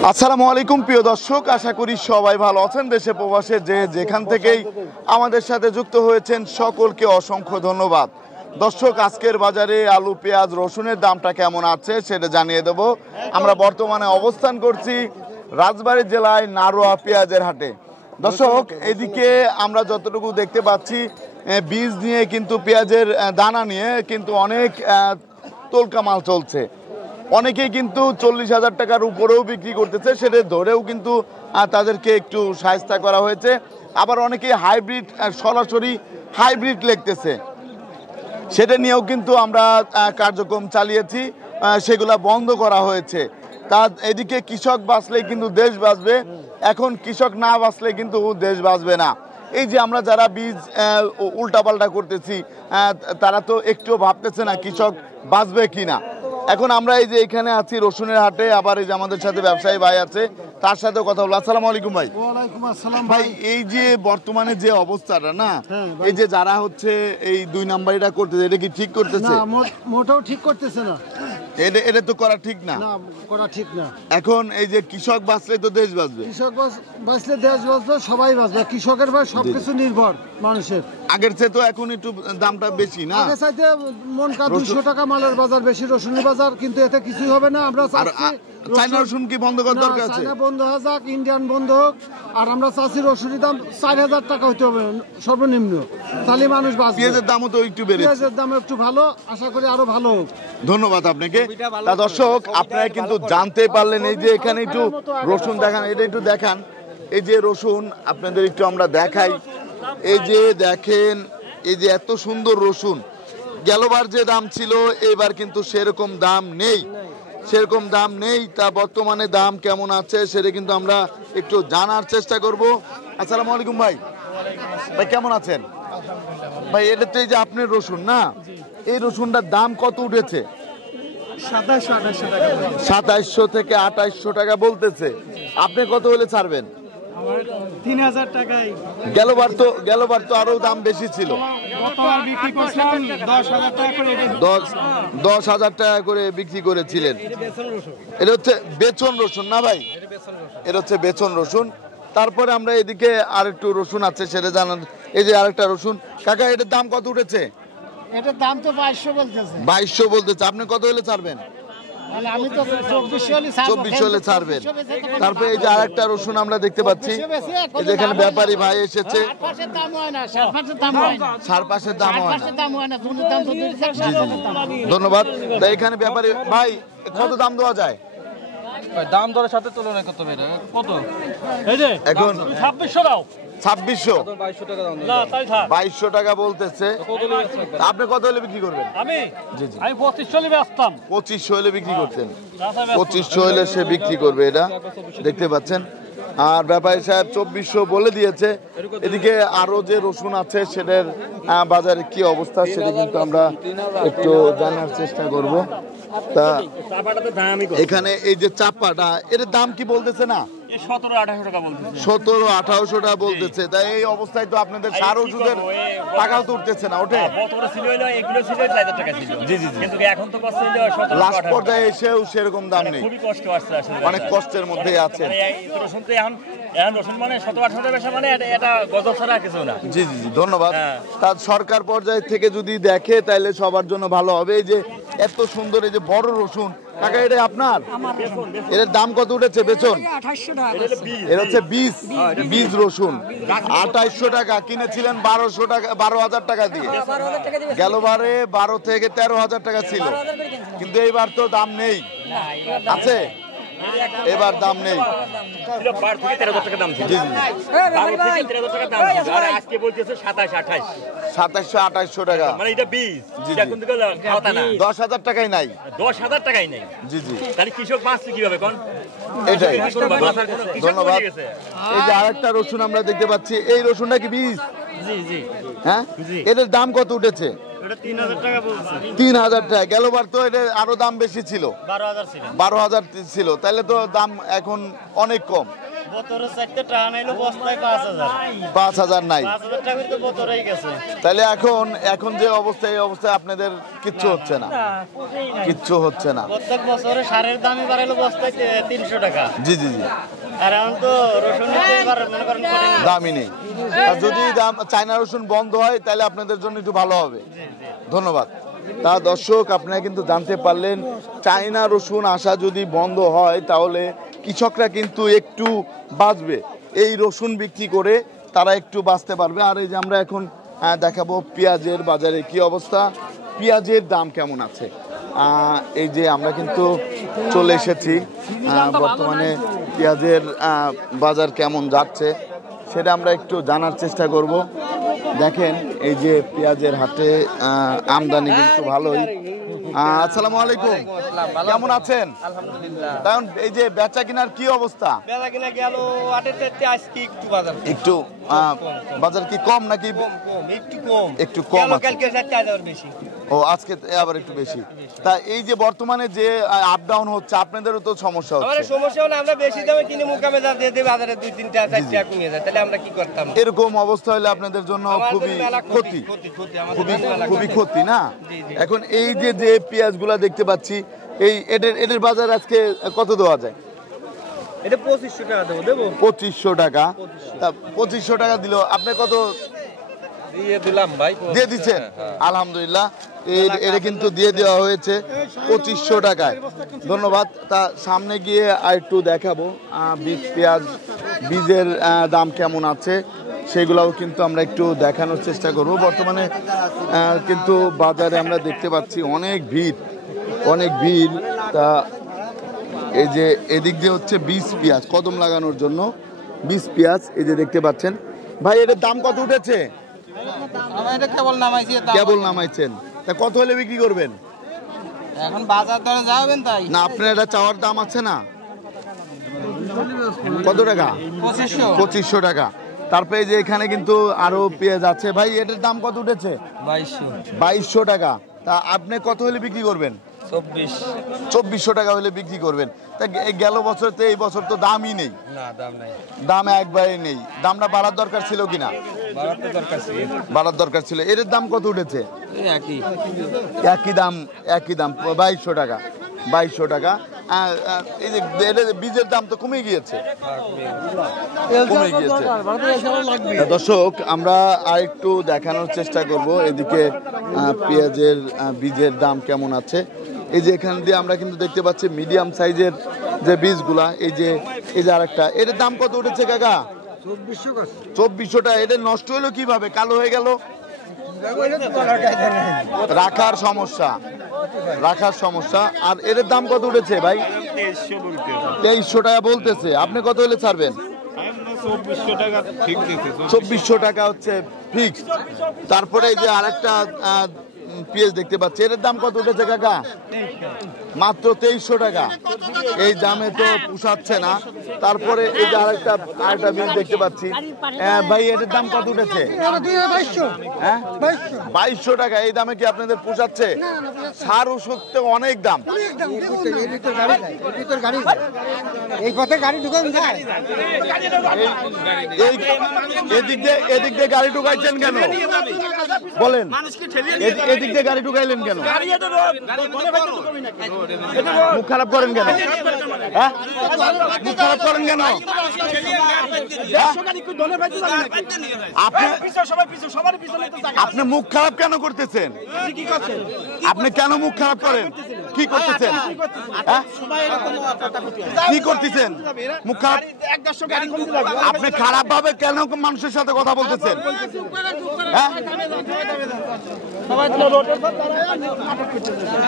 আসসালামু আলাইকুম প্রিয় দর্শক, আশা করি সবাই ভালো আছেন। দেশে প্রবাসে যে যেখান থেকেই আমাদের সাথে যুক্ত হয়েছেন সকলকে অসংখ্য ধন্যবাদ। দর্শক, আজকের বাজারে আলু, পেঁয়াজ, রসুনের দামটা কেমন আছে সেটা জানিয়ে দেব। আমরা বর্তমানে অবস্থান করছি রাজবাড়ী জেলায় নারোয়া পেঁয়াজের হাটে। দর্শক, এদিকে আমরা যতটুকু দেখতে পাচ্ছি বীজ নিয়ে কিন্তু পেঁয়াজের দানা নিয়ে কিন্তু অনেক তোলকা মাল চলছে। অনেকেই কিন্তু 40,000 টাকার উপরেও বিক্রি করতেছে, সেটা ধরেও কিন্তু তাদেরকে একটু সাহায্য করা হয়েছে। আবার অনেকেই হাইব্রিড, সরাসরি হাইব্রিড লিখতেছে, সেটা নিয়েও কিন্তু আমরা কার্যক্রম চালিয়েছি, সেগুলা বন্ধ করা হয়েছে। তা এদিকে কৃষক বাঁচলে কিন্তু দেশ বাঁচবে, এখন কৃষক না বাঁচলে কিন্তু দেশ বাঁচবে না। এই যে আমরা যারা বীজ উল্টাপাল্টা করতেছি, তারা তো একটুও ভাবতেছে না কৃষক বাঁচবে কিনা। এখন আমরা এই যে এখানে আছি রসুনের হাটে, আবার এই যে আমাদের সাথে ব্যবসায়ী ভাই আছে, তার সাথে কথা বলবো। আসসালামু আলাইকুম ভাই। ওয়ালাইকুম আসসালাম ভাই, এই যে বর্তমানে যে অবস্থাটা না, এই যে যারা হচ্ছে এই 2 নাম্বারিটা করতেছে, এটা কি ঠিক করতেছে? না, মোটেও ঠিক করতেছে না। এটা তো করা ঠিক না, করা ঠিক না। এখন এই যে কৃষক বাঁচলে তো দেশ বাঁচবে, কৃষক বাঁচলে দেশ বাঁচবে, সবাই বাঁচবে। কৃষকের ভাই সবকিছু নির্ভর মানুষের। আগের চেয়ে তো এখন একটু দামটা বেশি না? আগে চাইতে মন কা 200 টাকা মালের বাজার বেশি, রসুনের বাজার, কিন্তু এতে কিছুই হবে না। আমরা চাচ্ছি চায়না রসুন কি বন্ধ করার দরকার আছে? চায়না বন্ধ হয়ে যাক, ইন্ডিয়ান বন্ধ হোক। আর আমরা চাচ্ছি রসুনের দাম 4,000 টাকা হইতে হবে সর্বনিম্ন, তাহলে মানুষ বাঁচবে। পেঁয়াজের দামও তো একটু বেড়েছে, পেঁয়াজের দাম একটু ভালো, আশা করি আরো ভালো হোক। ধন্যবাদ আপনাকে। তা দর্শক, আপনারা কিন্তু জানতে পারলেন, এই যে এখানে একটু রসুন দেখান, এটা একটু দেখান। এই যে রসুন আপনাদের একটু আমরা দেখাই, এই যে দেখেন, এই যে এত সুন্দর রসুন। গেলবার যে দাম ছিল এবার কিন্তু সেরকম দাম নেই, তা বর্তমানে দাম কেমন আছে সেটা কিন্তু আমরা একটু জানার চেষ্টা করব। আসসালামু আলাইকুম ভাই। ভাই কেমন আছেন? ভাই, এটা তো এই যে আপনার রসুন না, এই রসুনটার দাম কত উঠেছে? 2700 থেকে 2800 টাকা বলতেছে। আপনি কত হলে ছাড়বেন? 3,000 টাকায়। গেলবার তো আরো দাম বেশি ছিল, 10,000 টাকা করে বিক্রি করেছিলেন। এটা হচ্ছে বেচন রসুন না ভাই? এটা হচ্ছে বেচন রসুন। তারপরে আমরা এদিকে আর একটু রসুন আছে, সেটা জানান। এই যে আরেকটা রসুন। কাকা, এটার দাম কত উঠেছে? এটার দাম তো 2200 বলতেছে। 2200 বলতেছে। আপনি কত হলে ছাড়বেন? আমি তো 2400 হলে ছাড়বেন। তারপরে এই যে আরেকটা রসুন আমরা দেখতে পাচ্ছি, এই যে এখানে ব্যাপারী ভাই এসেছে। সার পাশের দাম হয় না। ধন্যবাদ। তাই এখানে ব্যাপারী ভাই, কত দাম দেওয়া যায়? দাম দরের সাথে তুলনা করতে হবে। কত এখন? 2600 দাও। 2600? 2200 টাকা দাম না, তাই থাক। 2200 টাকা বলতেছে। আপনি কত হলে বিক্রি করবেন? আমি 2500 হলে বেচতাম। 2500 হলে বিক্রি করতেন? 2500 হলে সে বিক্রি করবে, এটা দেখতে পাচ্ছেন। আর ব্যাপারী সাহেব 2400 বলে দিয়েছে। এদিকে আরো যে রসুন আছে সেটার বাজারে কি অবস্থা সেটা কিন্তু আমরা একটু জানার চেষ্টা করব। তা এখানে এই যে চাপাটা, এর দাম কি বলতেছে না? 1700-1800 টাকা বলতেছে। 1700-1800 টাকা বলতেছে। তাই এই অবস্থায় তো আপনাদের সার ওষুধের টাকাও তো উঠতেছে না, ওঠে? লাস্ট পর্যায়ে এসেও সেরকম দাম নেই, অনেক কষ্টের মধ্যে আছে। জি জি জি, ধন্যবাদ। তার সরকার পর্যায়ে থেকে যদি দেখে তাহলে সবার জন্য ভালো হবে। এই যে এত সুন্দর এই যে বড় রসুন, কাকা, এটা আপনার? এর দাম কত উঠেছে বেচন? এর হচ্ছে বীজ রসুন 2800 টাকা কিনেছিলেন, 1200 টাকা, 12,000 টাকা দিয়ে। গেলবারে 12 থেকে 13,000 টাকা ছিল, কিন্তু এইবার তো দাম নেই, আছে? এবার দাম নেই। 2700-2800 টাকা, 10,000 টাকাই নাই। 10,000 টাকাই নাই। জি জি, তাহলে কৃষক বাঁচছে কিভাবে কোন? এটাই। ধন্যবাদ। এই যে আরেকটা রসুন আমরা দেখতে পাচ্ছি, এই রসুনটা কি বীজ? জি জি। হ্যাঁ, এটার দাম কত উঠেছে? 3,000 টাকা বলছে। 3,000 টাকা। গেলবার তো এটা আরো দাম বেশি ছিল, 12,000 ছিল। 12,000 ছিল, তাহলে তো দাম এখন অনেক কম। বোতরে 4টা টাকা নাইলো বস্তায় 5000 5,000 নাই 5000 টাকা তো বোতরেই গেছে তাহলে এখন যে অবস্থা এই অবস্থায় আপনাদের কিচ্ছু হচ্ছে না কিচ্ছু হচ্ছে না প্রত্যেক বছরে সারের দামই বাড়াইলো বস্তায় 300 টাকা জি জি জি আর এখন তো রসুন নিতে এবার মনে করেন কঠিন। দামই নেই আর যদি দাম চায়না রসুন বন্ধ হয় তাহলে আপনাদের জন্য একটু ভালো হবে ধন্যবাদ তা দর্শক আপনারা কিন্তু জানতে পারলেন চায়না রসুন আসা যদি বন্ধ হয় তাহলে কৃষকরা কিন্তু একটু বাঁচবে এই রসুন বিক্রি করে তারা একটু বাঁচতে পারবে আর এই যে আমরা এখন দেখাবো পেঁয়াজের বাজারে কি অবস্থা পেঁয়াজের দাম কেমন আছে এই যে আমরা কিন্তু চলে এসেছি বর্তমানে পেঁয়াজের বাজার কেমন যাচ্ছে সেটা আমরা একটু জানার চেষ্টা করব দেখেন এই যে পেঁয়াজের হাটে আমদানি কিন্তু ভালোই আসসালামু আলাইকুম কেমন আছেন আলহামদুলিল্লাহ কারণ এই যে বেচা কেনার কি অবস্থা বেলা কিনা গেল 8 চাইতে আজকে একটু বাজার একটু বাজার কি কম নাকি একটু কম আছে কালকে চাইতে আজ আর বেশি ও আজকে আবার একটু বেশি তা এই যে বর্তমানে যে আপ ডাউন হচ্ছে আপনাদেরও তো সমস্যা আমাদের হচ্ছে সমস্যা হলো আমরা বেশি দামে কিনে মুকামে যা দিয়ে দেব বাজারে 2-3 টাকা 4 টাকা কমিয়ে যায় তাহলে আমরা কি করতাম এরকম অবস্থা হলে আপনাদের জন্য খুবই ক্ষতি খুবই ক্ষতি না এখন এই যে যে পেঁয়াজগুলা দেখতে পাচ্ছি এই এদের বাজার আজকে কত দেওয়া যায় এটা 2500 টাকা দেবো 2500 টাকা তা 2500 টাকা দিল আপনি কত দিয়ে দিলাম ভাই দিয়ে দিচ্ছেন আলহামদুলিল্লাহ এটা কিন্তু দিয়ে দেওয়া হয়েছে 2500 টাকায় ধন্যবাদ তা সামনে গিয়ে আর একটু দেখাবো বীজের দাম কেমন আছে সেগুলোও কিন্তু আমরা একটু দেখানোর চেষ্টা করব বর্তমানে কিন্তু বাজারে আমরা দেখতে পাচ্ছি অনেক ভিড় তা এই যে এদিক দিয়ে হচ্ছে বীজ পেঁয়াজ কদম লাগানোর জন্য বীজ পেঁয়াজ এই যে দেখতে পাচ্ছেন ভাই এটার দাম কত উঠেছে কেবল নামাইছেন তা কত হলে বিক্রি করবেন এখন বাজার দরে যাবেন তাই না আপনার এটা চাওয়ার দাম আছে না কত টাকা 2500 টাকা তারপরে যে এখানে কিন্তু আরো পেঁয়াজ আছে ভাই এটার দাম কত উঠেছে 2200 টাকা তা আপনি কত হলে বিক্রি করবেন 2400 টাকা হলে বিক্রি করবেন তা গেল বছর তো এই বছর তো দামই নেই দাম একবারে নেই দামটা বাড়ার দরকার ছিল কিনা বাড়ার দরকার ছিল এর দাম কত উঠেছে একই দাম 2200 টাকা এই যে বীজের দাম তো কমে গিয়েছে দর্শক আমরা আরেকটু দেখানোর চেষ্টা করব এদিকে পেঁয়াজের বীজের দাম কেমন আছে এই যে এখান দিয়ে আমরা কিন্তু দেখতে পাচ্ছি মিডিয়াম সাইজের যে বীজগুলা এই যে আরেকটা এর দাম কত উঠেছে কাকা 2400 টাকা এটা নষ্ট হলো কিভাবে কালো হয়ে গেল রাখার সমস্যা আর এর দাম কত উঠেছে ভাই 2300 টাকা বলতেছে আপনি কত হলে ছাড়বেন 2400 টাকা হচ্ছে ফিক্স তারপরে এই যে আরেকটা পেঁয়াজ দেখতে পাচ্ছি এর দাম কত উঠেছে কাকা মাত্র 2300 টাকা এই দামে তো পোষাচ্ছে না তারপরে এই যে আরেকটা পেঁয়াজ দেখতে পাচ্ছি ভাই এর দাম কত উঠেছে 2200 টাকা এই দামে কি আপনাদের পোষাচ্ছে সার ওষুধ তো অনেক দাম এদিক দিয়ে গাড়ি ঢুকাইছেন কেন বলেন এদিক দিয়ে গাড়ি ঢুকাইলেন কেন মুখ খারাপ করেন কেন মুখ খারাপ করেন কেন আপনি মুখ খারাপ কেন করতেছেন আপনি কেন মুখ খারাপ করেন কি করতেছেন কি করতেছেন মুখ খারাপ আপনি খারাপ ভাবে কেন মানুষের সাথে কথা বলতেছেন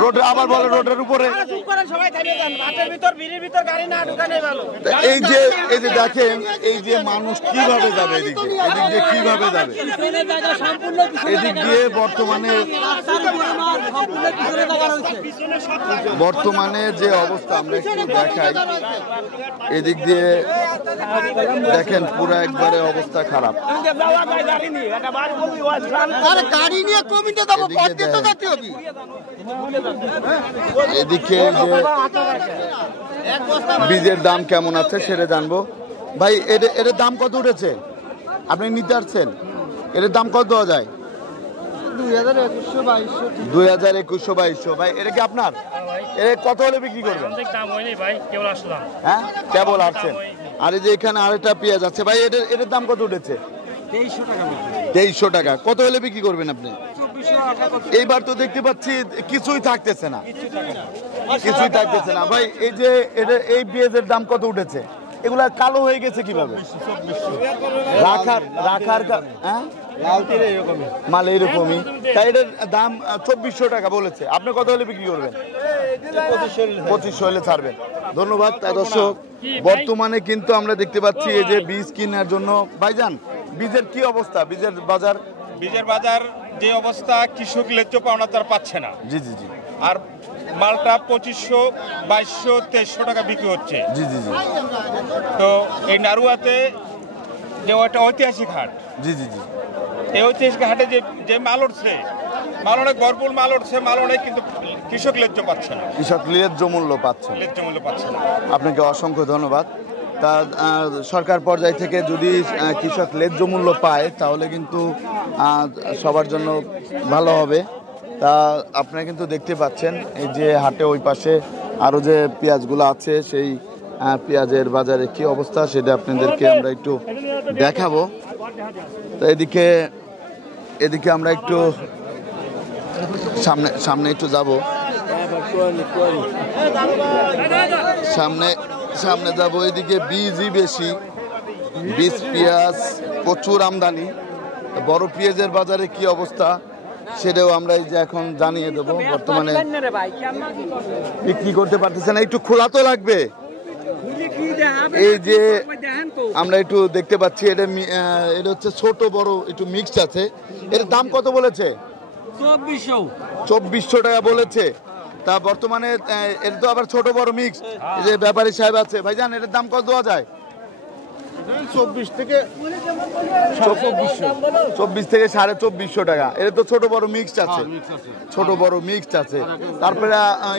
রোডে আবার বলে রোডের উপরে এই যে দেখেন এই যে মানুষ কিভাবে যাবে এদিক দিয়ে কিভাবে যাবে এদিক দিয়ে বর্তমানে যে অবস্থা আমরা একটু দেখাই এদিক দিয়ে দেখেন পুরো একবারে অবস্থা খারাপ এদিকে যে বীজের দাম কেমন আছে সেটা জানবো ভাই এটার দাম কত উঠেছে? আপনি নিতে আসছেন, এটার দাম কত দেওয়া যায়? 2100-2200। ভাই এটা কি আপনার? এটা কত হলে বিক্রি করবেন? হ্যাঁ, কেবল আসছেন। আর এই যে এখানে আরেকটা পেঁয়াজ আছে ভাই, এটার দাম কত উঠেছে? 2300 টাকা। কত হলে বিক্রি করবেন আপনি? এইবার তো দেখতে পাচ্ছি কিছুই থাকতেছে না, কিছুই থাকতেছে না ভাই। এই যে এই পেঁয়াজের দাম কত উঠেছে? এগুলা কালো হয়ে গেছে কিভাবে? রাখার হ্যাঁ মাল এইরকমই, তাই এটার দাম 2400 টাকা বলেছে। আপনি কত হলে বিক্রি করবেন? 2500 হলে ছাড়বেন। ধন্যবাদ। তাই দর্শক, বর্তমানে কিন্তু আমরা দেখতে পাচ্ছি এই যে বীজ কেনার জন্য ভাইজান, বীজের কি অবস্থা? বীজের বাজার যে অবস্থা, কৃষক ন্যায্য পাওনা তার পাচ্ছে না। জি জি জি। আর মালটা 2500, 2200, 2300 টাকা বিক্রি হচ্ছে। জি জি জি। তো এই নারুয়াতে যে একটা ঐতিহাসিক হাট, জি জি জি। এই ঐতিহাসিক হাটে যে মাল উঠছে, মাল অনেক ভরপুর মাল উঠছে, মাল অনেক, কিন্তু কৃষক ন্যায্য পাচ্ছে না, কৃষক ন্যায্য মূল্য পাচ্ছে। ন্যায্য মূল্য পাচ্ছে না। আপনাকে অসংখ্য ধন্যবাদ। তা সরকার পর্যায় থেকে যদি কৃষক ন্যায্য মূল্য পায় তাহলে কিন্তু সবার জন্য ভালো হবে। তা আপনারা কিন্তু দেখতে পাচ্ছেন এই যে হাটে ওই পাশে আরও যে পেঁয়াজগুলো আছে, সেই পেঁয়াজের বাজারে কি অবস্থা সেটা আপনাদেরকে আমরা একটু দেখাবো। তো এদিকে আমরা একটু সামনে একটু যাব, সামনে যাব। এদিকে বীজই বেশি, বীজ পেঁয়াজ প্রচুর আমদানি। বড় পেঁয়াজের বাজারে কি অবস্থা সেটাও আমরা এই যে এখন জানিয়ে দেবো। বর্তমানে বিক্রি করতে পারতেছে না, একটু খোলা তো লাগবে। এই যে আমরা একটু দেখতে পাচ্ছি এটা হচ্ছে ছোট বড় একটু মিক্সড আছে। এর দাম কত বলেছে? 2400 টাকা বলেছে। তা বর্তমানে এটা তো আবার ছোট বড় মিক্স। এই যে ব্যাপারী সাহেব আছে, ভাইজান এটার দাম কত দেওয়া যায়? 24 থেকে 2400 টাকা। এটা তো ছোট বড় মিক্সড আছে, ছোট বড় মিক্সড আছে। তারপরে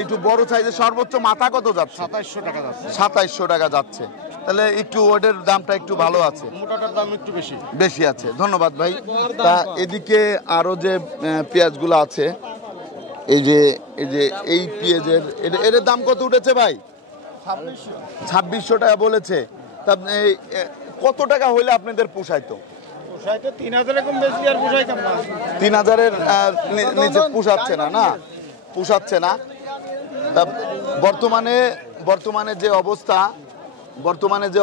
একটু বড় সাইজের সর্বোচ্চ মাথা কত যাচ্ছে? 2700 টাকা যাচ্ছে। 2700 টাকা যাচ্ছে। তাহলে একটু ওটার দামটা একটু ভালো আছে, মোটাটার দাম একটু বেশি আছে। ধন্যবাদ ভাই। তা এদিকে আরো যে পেঁয়াজগুলো আছে, এই যে এই পেঁয়াজের এটার দাম কত উঠেছে ভাই? 2600 টাকা বলেছে। তা কত টাকা হইলে আপনাদের পোষাইতো? 3000 এরকম বেশি আর বুঝাইতাম না। 3000-এর নিচে পোষাচ্ছে না, না পোষাচ্ছে না। তা বর্তমানে যে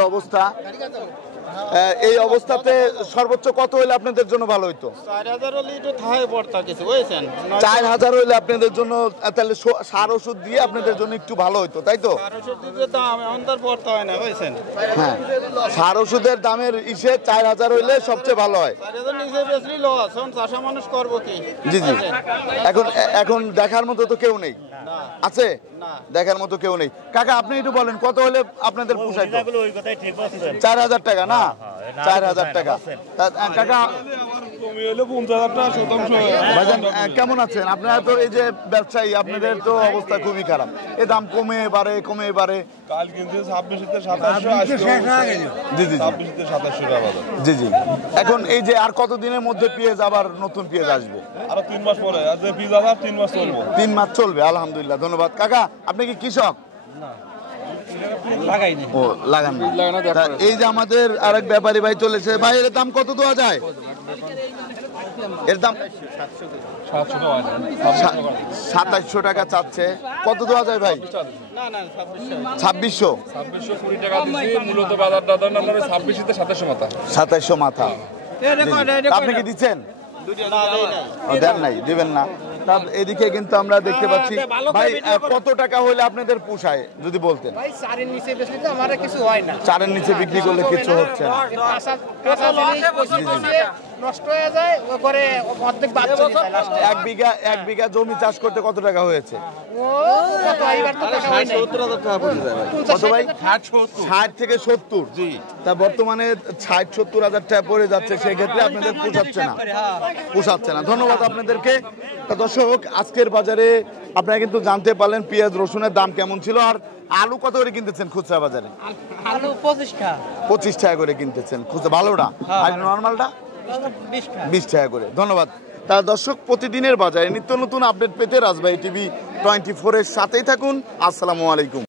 অবস্থা এই অবস্থাতে সর্বোচ্চ কত হইলে আপনাদের জন্য ভালো হইতো? 4000 হলে একটু থাই পড়তা কিছু বুঝছেন। 4000 হইলে আপনাদের জন্য, তাহলে সার ওষুধ দিয়ে আপনাদের জন্য একটু ভালো হইতো, তাই তো? আর ওষুধ দিতে দাম এখন তার পড়তা হয় না বুঝছেন। হ্যাঁ, সার ওষুধের দামের 4000 হইলে সবচেয়ে ভালো হয়। 4000 নিচে বেশি লস, এখন চাষা মানুষ করবো কি? জি জি। এখন দেখার মতো তো কেউ নেই, আছে দেখার মতো কেউ নেই। কাকা আপনি একটু বলেন কত হলে আপনাদের পোষাইতো? 4000 টাকা না? 4000 টাকা। কাকা ভাইজান কেমন আছেন? আপনারা তো এই যে ব্যবসায়ী, আপনাদের তো অবস্থা খুবই খারাপ। এই দাম কমে বাড়ে। কাল কিন্তু 2600-2700 জি জি 2600-2700 টাকা বাজার। জি জি। এখন এই যে আর কতদিনের মধ্যে পেঁয়াজ আবার নতুন পেঁয়াজ আসবে? আরো 3 মাস পরে, আর যে বীজ আসার 3 মাস চলবে। 3 মাস চলবে, আলহামদুলিল্লাহ। ধন্যবাদ। কাকা আপনি কি কৃষক? ও লাগান না। তা এই যে আমাদের আরেক ব্যাপারী ভাই চলেছে, ভাই এর দাম কত দেওয়া যায়? এর দাম 2700 টাকা চাচ্ছে। কত দেওয়া যায় ভাই? 2600 20 টাকা দিছি। মূলত বাজার দাদা না 2700 মাথা। 2700 মাথা। আপনি কি দিচ্ছেন? দেন নাই, দিবেন না। তার এদিকে কিন্তু আমরা দেখতে পাচ্ছি ভাই কত টাকা হলে আপনাদের পোষায় যদি বলতেন? ভাই 4 এর নিচে বেশি তো আমারে কিছু হয় না। 4 এর নিচে বিক্রি করলে কিছু হচ্ছে না। নষ্ট হয়ে যায় করে অর্ধেক বাদ চলে যায় লাস্টে। এক বিঘা জমি চাষ করতে কত টাকা হয়েছে? ও কত এইবার তো টাকা হয় নাই। 70,000 টাকা পড়ে যায় ভাই। কত ভাই? 60 থেকে 70। জি। তা বর্তমানে 60-70,000 টাকা পড়ে যাচ্ছে, সেই ক্ষেত্রে আপনাদের পোষাচ্ছে না। ধন্যবাদ আপনাদেরকে। তা দর্শক, আজকের বাজারে আপনারা কিন্তু জানতে পারলেন পেঁয়াজ রসুনের দাম কেমন ছিল। আর আলু কত করে কিনতেছেন খুচরা বাজারে? আলু 25 টাকা 25 টাকা করে কিনতেছেন খুচরা, ভালোটা। আর নর্মালটা 20 টাকা করে। ধন্যবাদ। তা দর্শক, প্রতিদিনের বাজারে নিত্য নতুন আপডেট পেতে রাজবাড়ী টিভি 24 এর সাথেই থাকুন। আসসালামু আলাইকুম।